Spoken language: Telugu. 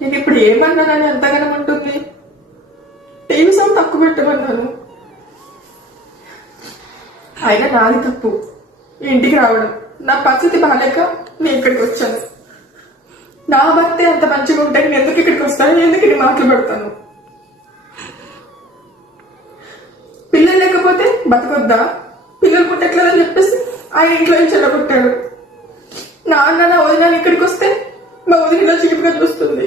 నేను ఇప్పుడు ఏమన్నానని ఎంతగానం ఉంటుంది. టీవీ సౌండ్ తక్కువ పెట్టమన్నాను. అయినా నాది తప్పు ఇంటికి రావడం. నా పరిస్థితి బాగాలేక నేను ఇక్కడికి వచ్చాను. నా భర్తే అంత మంచిగా ఉంటే నేను ఎందుకు ఇక్కడికి వస్తాను, ఎందుకు ఇది మాట్లాడతాను? పిల్లలు లేకపోతే బతకొద్దా? పిల్లలు పుట్టట్లేదని చెప్పేసి ఆ ఇంట్లో చెల్లగొట్టాడు. నా వదిన ఇక్కడికి వస్తే మా వదిన చీపుగా చూస్తుంది.